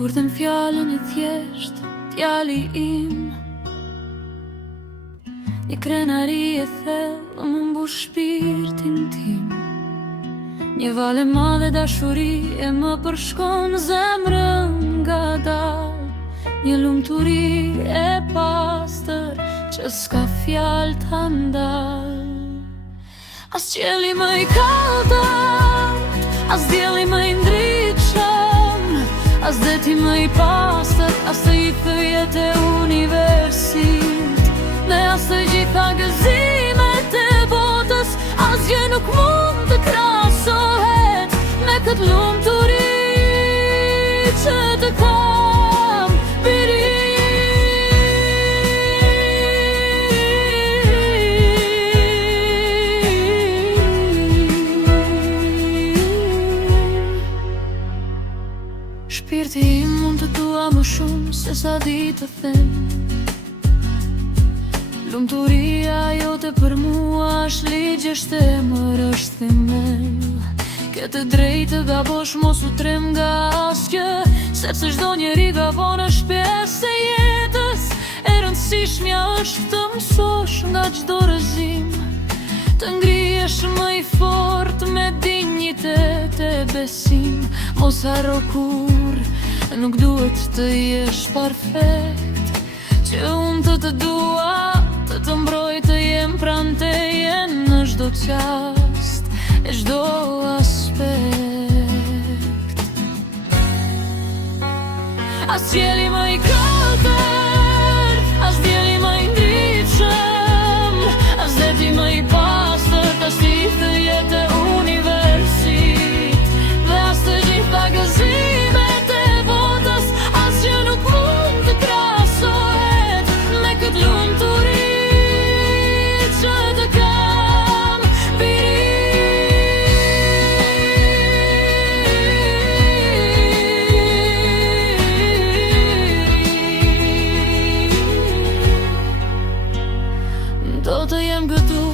Kur them fjallën e thjesht, djali im, një krenari e thellë më mbush shpirtin tim. Një vale madhe dashuri e më përshkon zemrën nga dal. Një lumturi e pastër që s'ka fjallë të ndal. As qielli më i kallt, as dielli më i ndritshëm, as deti më i pastër, as të gjithë jetë e universit, dhe as të gjitha gëzimet e botës. Asgjë nuk mund të krahasohet me këtë lumturi që të kam biri. Shpirti im mund të dua më shumë se sa di të them. Lumturia jote për mua është ligj, është emër, është themel. Këtë drejtë të gabosh, mos u trem nga asgjë, sepse çdo njeri gabon, është pjesë e jetës. E rëndësishmja është të mësosh nga çdo rrezim, të ngrihesh më i fortë me dinjitet e besim. Mos harro kur, nuk duhet të jesh perfekt, që unë të dua, të mbroj, të jem pranë teje në çdo qast e çdo aspekt. As qielli më i kaltër, as dielli më i ndritshëm, as deti më i pastër, as të gjithë jetë e universit, dhe as të gjitha gëzimet e botës. Asgjë nuk mund të krahasohet me këtë lumturi që të kam biri. Do të jem këtu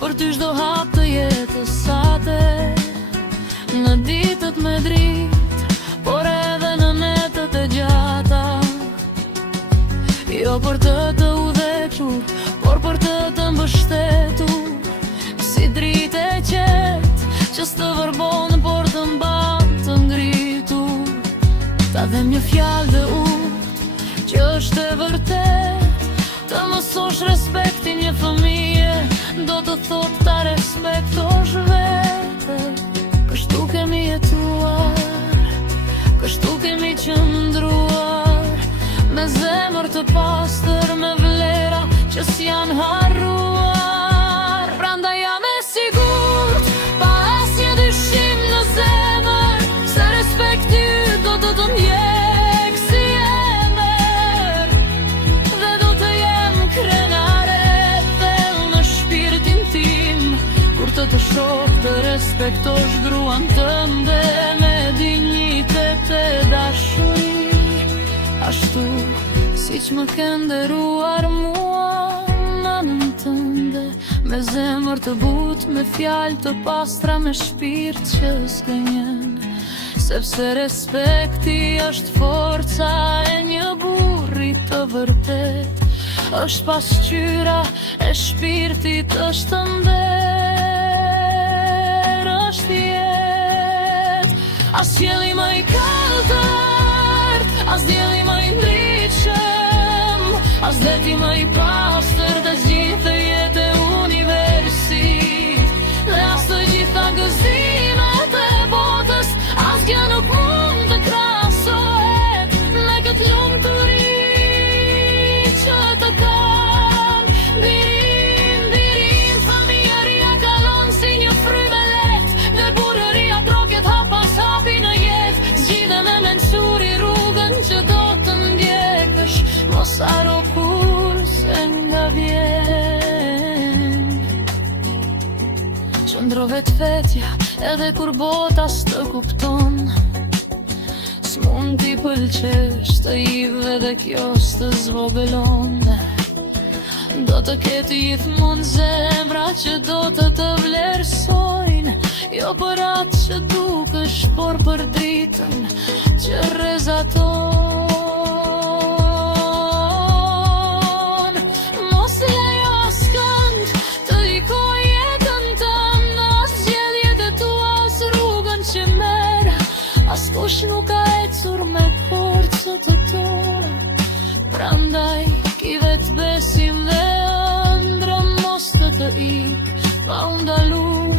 për ty çdo hap të jetës sate, në ditët me dritë, por edhe në netët e gjata. Jo për të udhëhequr, por për të mbështetur, si dritë e qetë që s'të vërbon, por të mban të ngritur. Ta dhem një fjalë dhe që është e vërtet, të mësosh respektin një fëmije, do të thot ta respektosh vete. Kështu kemi jetuar, kështu kemi qëndruar, me zemër të pastër, me vlera që s'janë harruar. Prandaj jam e sigurt, pa asnjë dyshim në zemër, se respekti do të ndjek si emër, dhe do të jem krenare thellë në shpirtin tim. Kur të shoh të respektosh gruan tënde me dinjitet e dashuri, ashtu siç më ke nderuar mua nënën tënde, me zemër të butë, me fjalë të pastra, me shpirt që s'gënjen. Sepse respekti është forca e një burri të vërtet, është pasqyra e shpirtit, është nder, është jetë. As qielli më i kaltër, as dielli më i ndritshëm, as deti më i pastër, të gjithë jetë e universit, dhe as të gjitha gëzimet e botës. Asgjë nuk mund të krahasohet me këtë lumturi që të kam birin, birin. Familjaria kalon si një frymë e lehtë, dhe burrëria troket hap pas hapi në jetë. Zgjidhe me mençuri rrugën që do të ndjekësh, mos harro kur se nga vjen. Qëndro vetvetja edhe kur bota s'të kupton, s'mund t'i pëlqesh të ive dhe kjo s'të zvogëlon. Do të ketë gjithmonë zemra që do të vlerësojnë, Jo për atë që dukesh, por për dritën që rrezaton. Mos lejo askënd të ikoj jetën tënde, as zgjedhjet e tua, as rrugën që merr. Askush nuk ka ecur me forcët e tua, prandaj ki vetë besim dhe ëndra, mos të ik pa u ndalu.